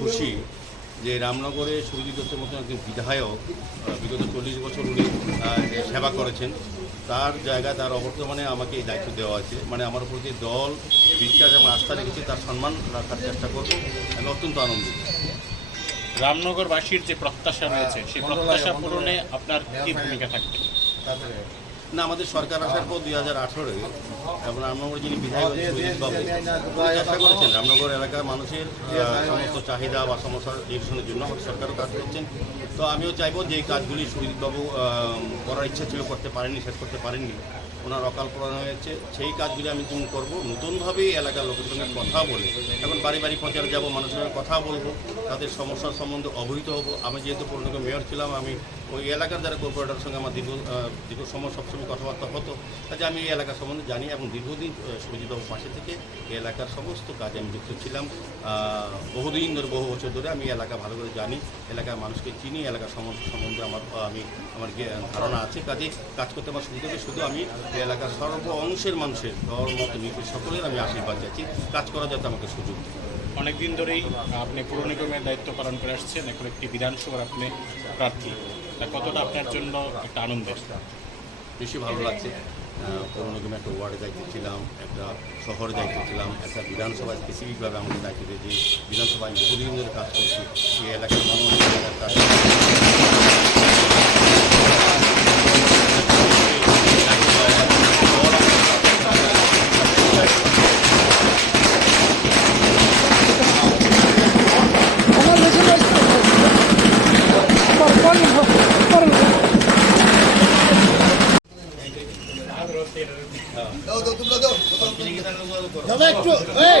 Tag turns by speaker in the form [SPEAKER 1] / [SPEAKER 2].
[SPEAKER 1] খুশি যে রামনগরে সুরজিৎ দত্তের মতন একজন বিধায়ক বিগত চল্লিশ বছর উনি সেবা করেছেন। তার জায়গায় তার অবর্তমানে আমাকে এই দায়িত্ব দেওয়া আছে মানে আমার উপর যে দল বিশ্বাস এবং আস্থা রেখেছে তার সম্মান রাখার চেষ্টা করব আমি অত্যন্ত আনন্দিত।
[SPEAKER 2] রামনগরবাসীর যে প্রত্যাশা রয়েছে সেই প্রত্যাশা পূরণে আপনার কি ভূমিকা থাকবে?
[SPEAKER 1] না, আমাদের সরকার আসার পর দুই হাজার আঠেরোয় এবং রামনগর যিনি বিধায়ক চেষ্টা করেছেন রামনগর এলাকার মানুষের সমস্ত চাহিদা বা সমস্যার নিরসনের জন্য আমাদের সরকারও কাজ করছেন। তো আমিও চাইব যে কাজগুলি সুজিতবাবু করার ইচ্ছা ছিল, করতে পারেননি, শেষ করতে পারেননি, ওনার অকাল প্রদান হয়েছে। সেই কাজগুলি আমি তুমি করব, নতুনভাবে এলাকার লোকের সঙ্গে কথা বলে, এখন বাড়ি বাড়ি প্রচারে যাব, মানুষের সঙ্গে কথা বলব, তাদের সমস্যার সম্বন্ধে অবহিত হব। আমি যেহেতু পুরনো মেয়র ছিলাম, আমি ওই এলাকার যারা কর্পোরেটরের সঙ্গে আমার দীর্ঘ দীর্ঘ সময় সবসময় কথাবার্তা হতো। কাজে আমি এই এলাকা সম্বন্ধে জানি এবং দীর্ঘদিন সুজিতবাবুর পাশে থেকে এই এলাকার সমস্ত কাজে আমি যুক্ত ছিলাম। বহুদিন ধরে, বহু বছর ধরে আমি এলাকা ভালো করে জানি। এলাকার মানুষকে চিনি, এলাকার সমস্ত সম্বন্ধে আমার আমি, আমার ধারণা আছে। কাজে কাজ করতে আমার সুবিধা শুধু আমি এলাকার সর্ব অংশের মানুষের মত নির্বিশেষে সকলের আমি আশীর্বাদ চাইছি কাজ করা যাতে আমাকে সুযোগ
[SPEAKER 2] অনেকদিন ধরেই আপনি পুর নিগমের দায়িত্ব পালন করে আসছেন। এখন একটি বিধানসভার আপনি প্রার্থী। কতটা আপনার জন্য একটা আনন্দের?
[SPEAKER 1] বেশি ভালো লাগছে। নিগমে একটা ওয়ার্ডে দায়িত্ব ছিলাম, একটা শহরে দায়িত্ব ছিলাম, একটা বিধানসভায় স্পেসিফিকভাবে আমাদের দায়িত্ব যে বিধানসভায় বহুদিন ধরে কাজ করছি সেই এলাকার মানুষ
[SPEAKER 3] দাদা একটু এই